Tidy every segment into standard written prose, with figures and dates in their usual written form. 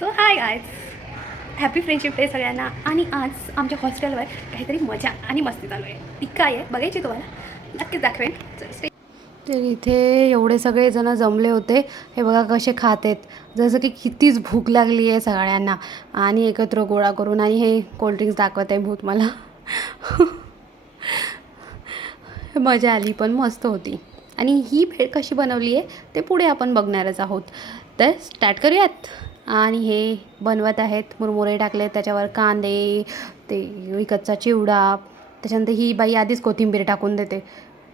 So hi guys, happy friendship day सगळ्यांना. आणि आज आमच्या हॉस्टेलवर काहीतरी मजा आणि मस्ती चालू आहे. ती काय आहे बघायची तुम्हाला, नक्कीच दाखवेन. तर इथे एवढे सगळे जण जमले होते. हे बघा कसे खात आहेत, जसं की कितीच भूक लागली आहे सगळ्यांना. आणि एकत्र गोळा करून आणि हे कोल्ड्रिंक्स दाखवत आहे भूत मला. मजा आली, पण मस्त होती. आणि ही भेळ कशी बनवली आहे ते पुढे आपण बघणारच आहोत. तर स्टार्ट करूयात. आणि हे बनवत आहेत, मुरमुरे टाकले त्याच्यावर, कांदे, ते विकतचा चिवडा, त्याच्यानंतर ही बाई आधीच कोथिंबीर टाकून देते,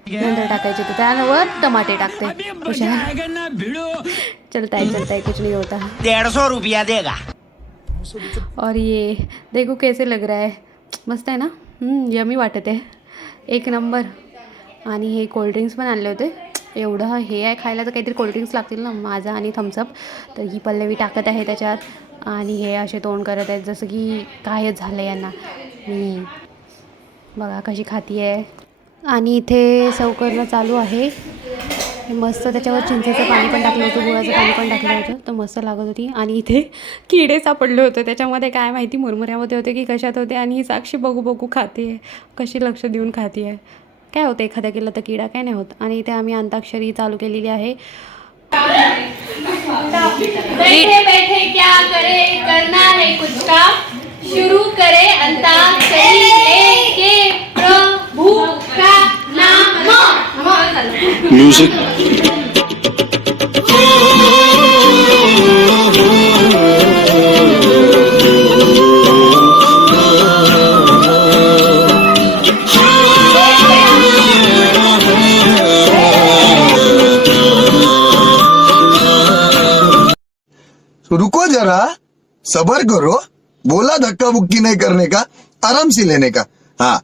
नंतर टाकायचे तर त्यावर टमाटे टाकते. चलता है कुछ नहीं होता. 150 रुपया देगा. और ये देखो कैसे लग रहा है, मस्त आहे ना. यमी वाटत आहे, एक नंबर. आणि हे कोल्ड्रिंक्स पण आणले होते. एवढं हे आहे खायला तर काहीतरी कोल्ड्रिंक्स लागतील ना, माझा आणि थम्सअप. तर ही पल्लवी टाकत आहे त्याच्यात. आणि हे असे तोंड करत आहेत जसं की कायच झालं यांना. बघा कशी खाती आहे. आणि इथे सर्व करणं चालू आहे. मस्त त्याच्यावर चिंचेचं पाणी पण टाकलं होतं, गुळाचं पाणी पण टाकलं होतं, तर मस्त लागत होती. आणि इथे किडे सापडले होते त्याच्यामध्ये, काय माहिती मुरमुऱ्यामध्ये होते की कशात होते. आणि ही साक्षी बघू बघू खाते आहे, कशी लक्ष देऊन खाते आहे. काय होतं एखाद्या केलं तर किडा काय नाही होत. आणि इथे आम्ही अंताक्षरी चालू केलेली आहे. बैठे बैठे क्या करे, करना है कुछ काम, शुरू करे अंताक्षरी लेके प्रभु का नाम. म्यूजिक. रुको जरा, सबर करो. बोला धक्का बुक्की नहीं करने का, आराम से लेने का. हाँ,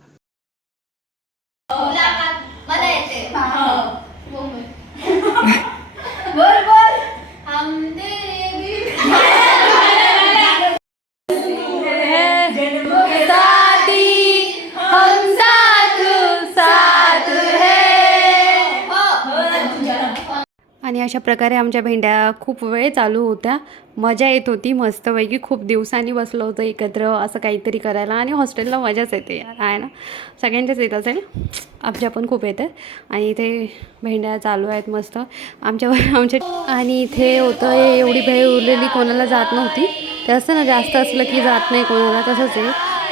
बोल बोल. हम तेरे साथी, हम साथ साथ है. आणि अशा प्रकारे आमच्या भेंड्या खूप वेळ चालू होत्या. मजा येत होती मस्तपैकी. खूप दिवसांनी बसलो होतो एकत्र असं काहीतरी करायला. आणि हॉस्टेलला मजाच येते यार, आहे ना. सगळ्यांच्याच येत असेल, आमच्या पण खूप येते. आणि इथे भेंड्या चालू आहेत मस्त आमच्या. आणि इथे होतं एवढी भेळ उरलेली, कोणाला जात नव्हती. ते असतं ना, जास्त असलं की जात नाही कोणाला, तसंच आहे.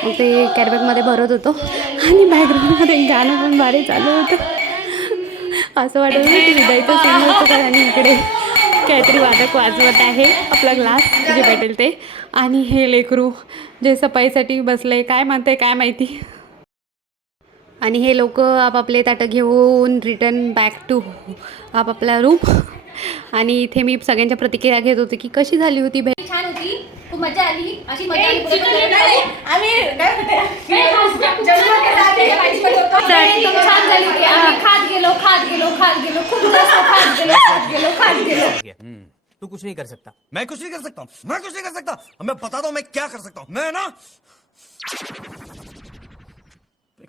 मग ते कॅरीबॅगमध्ये भरत होतो. आणि बॅकग्राऊंडमध्ये गाणं पण भारी चालू होतं. असं वाटत होतं की विदायचं सीन होतं. आणि इकडे काहीतरी वादक वाजवत आहे, आपला ग्लास जे भेटेल ते. आणि हे लेकरू जे सफाईसाठी बसले, काय म्हणते काय माहिती. आणि हे लोक आपापले ताटं घेऊन रिटर्न बॅक टू आपापला रूम. आणि इथे मी सगळ्यांच्या प्रतिक्रिया घेत होते की कशी झाली होती भेट. छान होती, खूप मजा आली. अशी मजा आली छान झाली होती. आम्ही खात गेलो खूप जास्त खात गेलो. तू कुछ नहीं कर सकता. मैं कुछ नहीं कर सकता. मैं कुछ नहीं कर सकता. मैं बताता हूँ मैं क्या कर सकता हूँ. मैं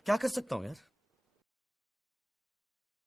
क्या कर सकता हूँ यार.